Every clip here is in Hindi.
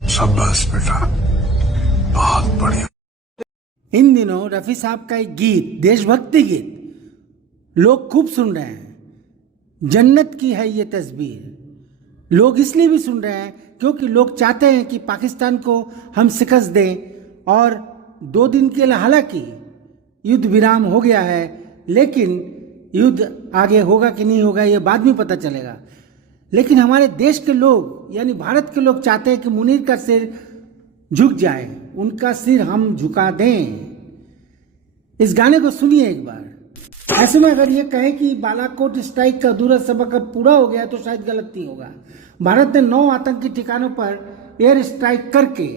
शाबाश बेटा, बहुत बढ़िया। इन दिनों रफी साहब का एक गीत, देशभक्ति गीत लोग खूब सुन रहे हैं। जन्नत की है ये तस्वीर। लोग इसलिए भी सुन रहे हैं क्योंकि लोग चाहते हैं कि पाकिस्तान को हम शिकस्त दें। और 2 दिन के लिए हालांकि युद्ध विराम हो गया है, लेकिन युद्ध आगे होगा कि नहीं होगा ये बाद में पता चलेगा। लेकिन हमारे देश के लोग यानी भारत के लोग चाहते हैं कि मुनीर का सिर झुक जाए, उनका सिर हम झुका दें। इस गाने को सुनिए एक बार। ऐसे में अगर ये कहे कि बालाकोट स्ट्राइक का अधूरा सबक अब पूरा हो गया तो शायद गलत नहीं होगा। भारत ने 9 आतंकी ठिकानों पर एयर स्ट्राइक करके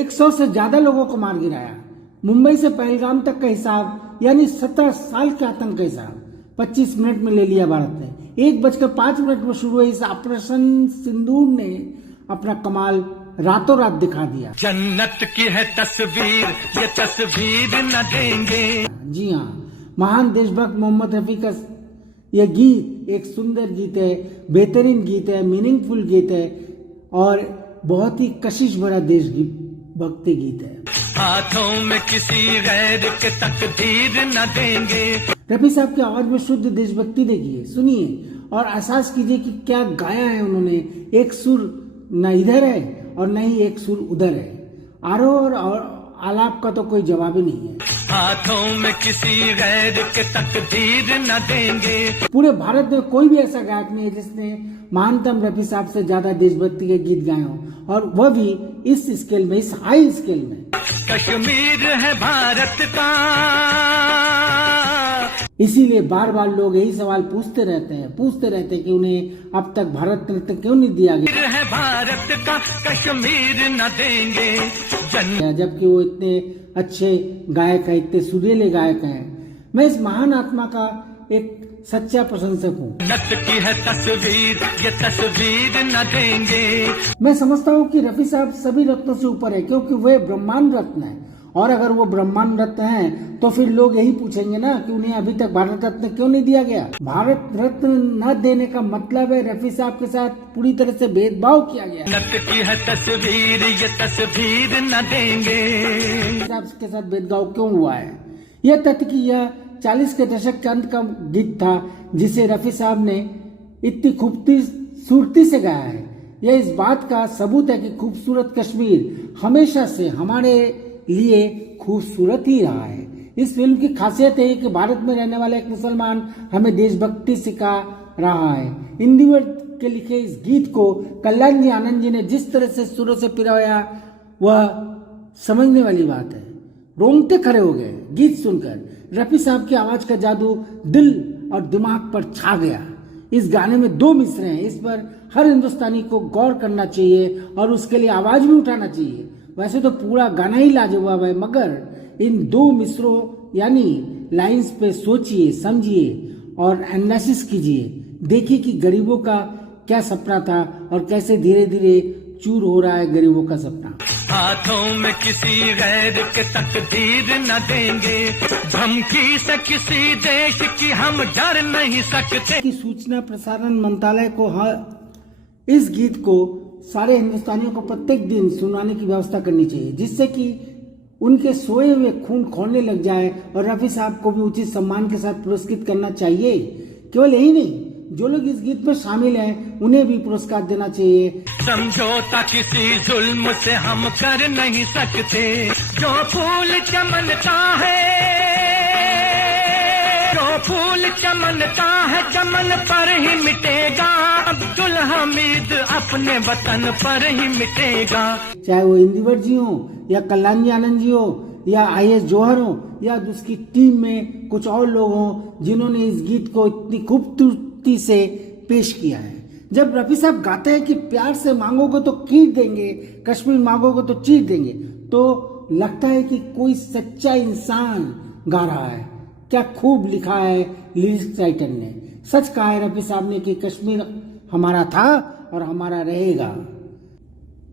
100 से ज्यादा लोगों को मार गिराया। मुंबई से पहलगाम तक का हिसाब यानी 17 साल के आतंक का हिसाब 25 मिनट में ले लिया भारत ने। 1:05 में शुरू हुए इस ऑपरेशन सिंदूर ने अपना कमाल रातों रात दिखा दिया। जन्नत की है तस्वीर, ये तस्वीर न देंगे। जी हाँ, महान देशभक्त मोहम्मद रफी का यह गीत एक सुंदर गीत है, बेहतरीन गीत है, मीनिंगफुल गीत है और बहुत ही कशिश भरा देशभक्ति गीत है। हाथों में किसी गैर के तकदीर न देंगे। रफी साहब की आवाज में शुद्ध देशभक्ति देखिए, सुनिए और एहसास कीजिए कि क्या गाया है उन्होंने। एक सुर न इधर है और न ही एक सुर उधर है। आरोह और आलाप का तो कोई जवाब ही नहीं है। हाथों में किसी गैर के तकदीर न देंगे। पूरे भारत में कोई भी ऐसा गायक नहीं है जिसने महानतम रफी साहब से ज्यादा देशभक्ति के गीत गाए हों, और वह भी इस स्केल में, इस हाई स्केल में। कश्मीर है भारत का। इसीलिए बार बार लोग यही सवाल पूछते रहते हैं कि उन्हें अब तक भारत रत्न क्यों नहीं दिया गया है भारत का, कश्मीर न देंगे। जबकि वो इतने अच्छे गायक हैं, इतने सुरीले गायक हैं। मैं इस महान आत्मा का एक सच्चा प्रशंसक हूँ। जन्नत की है तस्वीर, ये तस्वीर न देंगे। मैं समझता हूँ कि रफी साहब सभी रत्नों से ऊपर है, क्योंकि वे ब्रह्मांड रत्न है। और अगर वो ब्रह्मांड रत्न हैं तो फिर लोग यही पूछेंगे ना कि उन्हें अभी तक भारत रत्न क्यों नहीं दिया गया। भारत रत्न न देने का मतलब है रफी साहब के साथ पूरी तरह से भेदभाव किया गया। जन्नत की है तस्वीर, ये तस्वीर न देंगे। साहब के साथ भेदभाव क्यों हुआ है? यह तथ्य कि यह 40 के दशक के अंत का गीत था जिसे रफी साहब ने इतनी खूबसूरती से गाया है। यह इस बात का सबूत है कि खूबसूरत कश्मीर हमेशा से हमारे लिए खूबसूरत ही रहा है। इस फिल्म की खासियत है कि भारत में रहने वाला एक मुसलमान हमें देशभक्ति सिखा रहा है। इंदिवर के लिखे इस गीत को कल्याण जी आनंद जी ने जिस तरह से सुरों से पिरोया वह समझने वाली बात है। रोंगटे खड़े हो गए गीत सुनकर। रफी साहब की आवाज का जादू दिल और दिमाग पर छा गया। इस गाने में 2 मिसरे हैं, इस पर हर हिंदुस्तानी को गौर करना चाहिए और उसके लिए आवाज भी उठाना चाहिए। वैसे तो पूरा गाना ही लाजवाब है, मगर इन 2 मिसरों यानी लाइंस पे सोचिए, समझिए और एनालिसिस कीजिए। देखिए कि गरीबों का क्या सपना था और कैसे धीरे धीरे चूर हो रहा है गरीबों का सपना। हाथों में किसी गैर के तकदीर न देंगे। धमकी से किसी देश की हम डर नहीं सकते। कि सूचना प्रसारण मंत्रालय को इस गीत को सारे हिंदुस्तानियों को प्रत्येक दिन सुनाने की व्यवस्था करनी चाहिए, जिससे कि उनके सोए हुए खून खोलने लग जाए। और रफी साहब को भी उचित सम्मान के साथ पुरस्कृत करना चाहिए। केवल यही नहीं, जो लोग इस गीत में शामिल हैं उन्हें भी पुरस्कार देना चाहिए। समझौता किसी जुल्म से हम कर नहीं सकते। जो फूल चमनता है, जो फूल चमनता है चमन पर ही मिटेगा। अब्दुल हमीद अपने वतन पर ही मिटेगा। चाहे वो इंदिवर जी हो या कल्याण जी आनंद जी हो या IAS जौहर हो या उसकी टीम में कुछ और लोग हों जिन्होंने इस गीत को इतनी खूबसूरती से पेश किया है। जब रफी साहब गाते हैं कि प्यार से मांगोगे तो कीट देंगे, कश्मीर मांगोगे तो चीर देंगे, तो लगता है कि कोई सच्चा इंसान गा रहा है। क्या खूब लिखा है लिरिक्स राइटर ने। सच कहा है रफी साहब ने कि कश्मीर हमारा था और हमारा रहेगा।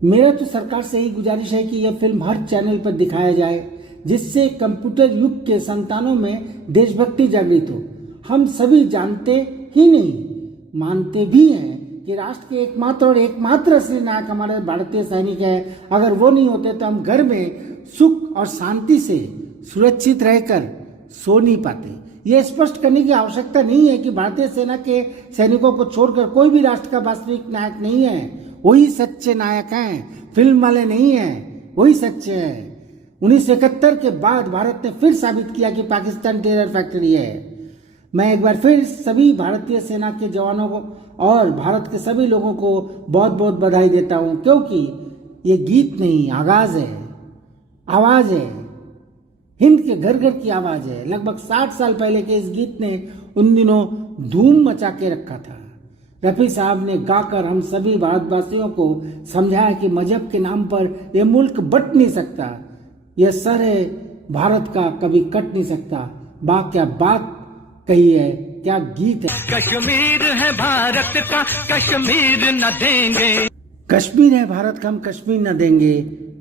मेरा तो सरकार से ही गुजारिश है कि यह फिल्म हर चैनल पर दिखाया जाए, जिससे कंप्यूटर युग के संतानों में देशभक्ति जागृत हो। हम सभी जानते ही नहीं, मानते भी हैं कि राष्ट्र के एकमात्र असली नायक हमारे भारतीय सैनिक है। अगर वो नहीं होते तो हम घर में सुख और शांति से सुरक्षित रहकर सो नहीं पाते। यह स्पष्ट करने की आवश्यकता नहीं है कि भारतीय सेना के सैनिकों को छोड़कर कोई भी राष्ट्र का वास्तविक नायक नहीं है। वही सच्चे नायक हैं, फिल्म वाले नहीं हैं, वही सच्चे हैं। 1971 के बाद भारत ने फिर साबित किया कि पाकिस्तान टेरर फैक्ट्री है। मैं एक बार फिर सभी भारतीय सेना के जवानों को और भारत के सभी लोगों को बहुत बहुत बधाई देता हूं, क्योंकि ये गीत नहीं, आगाज है, आवाज है, हिंद के घर घर की आवाज है। लगभग 60 साल पहले के इस गीत ने उन दिनों धूम मचा के रखा था। रफी साहब ने गाकर हम सभी भारतवासियों को समझाया कि मजहब के नाम पर यह मुल्क बट नहीं सकता, यह सर है भारत का, कभी कट नहीं सकता। क्या बात कही है, क्या गीत है। कश्मीर है भारत का, कश्मीर न देंगे। कश्मीर है भारत का, हम कश्मीर न देंगे।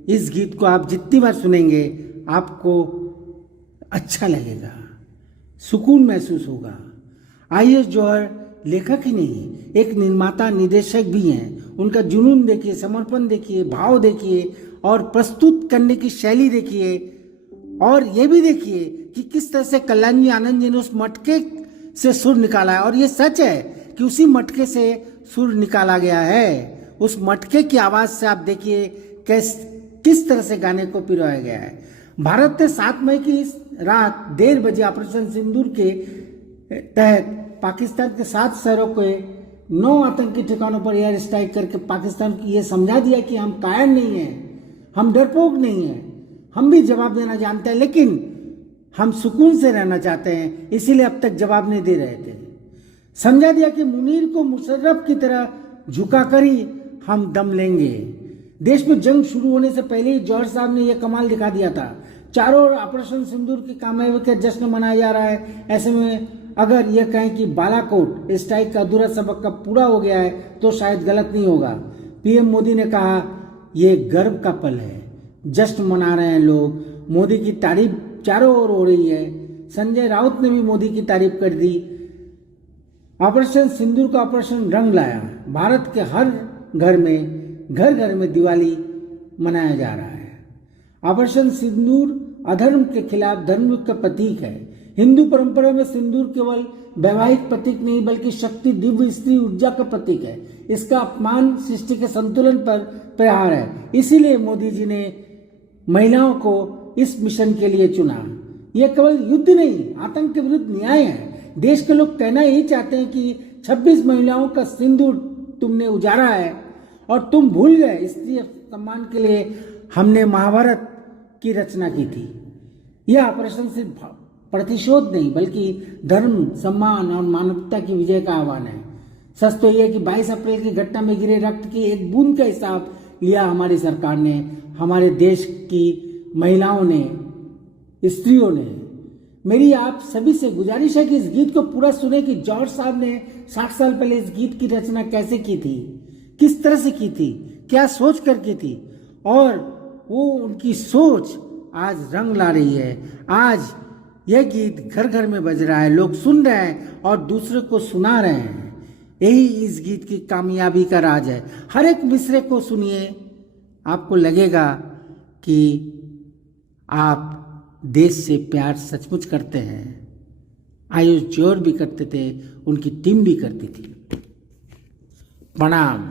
इस गीत को आप जितनी बार सुनेंगे आपको अच्छा लगेगा, सुकून महसूस होगा। आईएस जौहर लेखक ही नहीं, एक निर्माता निर्देशक भी हैं। उनका जुनून देखिए, समर्पण देखिए, भाव देखिए और प्रस्तुत करने की शैली देखिए। और ये भी देखिए कि किस तरह से कल्याण जी आनंद जी ने उस मटके से सुर निकाला है। और ये सच है कि उसी मटके से सुर निकाला गया है। उस मटके की आवाज से आप देखिए किस तरह से गाने को पिरोया गया है। भारत ने 7 मई की रात 1:30 बजे ऑपरेशन सिंदूर के तहत पाकिस्तान के 7 शहरों के 9 आतंकी ठिकानों पर एयर स्ट्राइक करके पाकिस्तान को यह समझा दिया कि हम कायर नहीं हैं, हम डरपोक नहीं हैं, हम भी जवाब देना जानते हैं, लेकिन हम सुकून से रहना चाहते हैं, इसीलिए अब तक जवाब नहीं दे रहे थे। समझा दिया कि मुनीर को मुशर्रफ की तरह झुकाकर ही हम दम लेंगे। देश में जंग शुरू होने से पहले ही जौहर साहब ने यह कमाल दिखा दिया था। चारों ओर ऑपरेशन सिंदूर की कामयाबी का जश्न मनाया जा रहा है। ऐसे में अगर यह कहें कि बालाकोट स्ट्राइक का अधूरा सबक का पूरा हो गया है तो शायद गलत नहीं होगा। पीएम मोदी ने कहा यह गर्व का पल है, जश्न मना रहे हैं लोग। मोदी की तारीफ चारों ओर हो रही है। संजय राउत ने भी मोदी की तारीफ कर दी। ऑपरेशन सिंदूर का ऑपरेशन रंग लाया। भारत के हर घर में दिवाली मनाया जा रहा है। ऑपरेशन सिंदूर अधर्म के खिलाफ धर्म का प्रतीक है। हिंदू परंपरा में सिंदूर केवल वैवाहिक प्रतीक नहीं बल्कि शक्ति, दिव्य स्त्री ऊर्जा का प्रतीक है। इसका अपमान सृष्टि के संतुलन पर प्रहार है। इसीलिए मोदी जी ने महिलाओं को इस मिशन के लिए चुना। यह केवल युद्ध नहीं, आतंक के विरुद्ध न्याय है। देश के लोग कहना यही चाहते हैं कि 26 महिलाओं का सिंदूर तुमने उजाड़ा है और तुम भूल गए स्त्री सम्मान के लिए हमने महाभारत की रचना की थी। यह ऑपरेशन सिर्फ प्रतिशोध नहीं बल्कि धर्म, सम्मान और मानवता की विजय का आह्वान है। सच तो यह कि 22 अप्रैल की घटना में गिरे रक्त की एक बूंद का हिसाब लिया हमारी सरकार ने, हमारे देश की महिलाओं ने, स्त्रियों ने। मेरी आप सभी से गुजारिश है कि इस गीत को पूरा सुने कि जौहर साहब ने 60 साल पहले इस गीत की रचना कैसे की थी, किस तरह से की थी, क्या सोच कर की थी, और वो उनकी सोच आज रंग ला रही है। आज यह गीत घर घर में बज रहा है, लोग सुन रहे हैं और दूसरे को सुना रहे हैं। यही इस गीत की कामयाबी का राज है। हर एक मिसरे को सुनिए, आपको लगेगा कि आप देश से प्यार सचमुच करते हैं। आयुष जौहर भी करते थे, उनकी टीम भी करती थी। प्रणाम।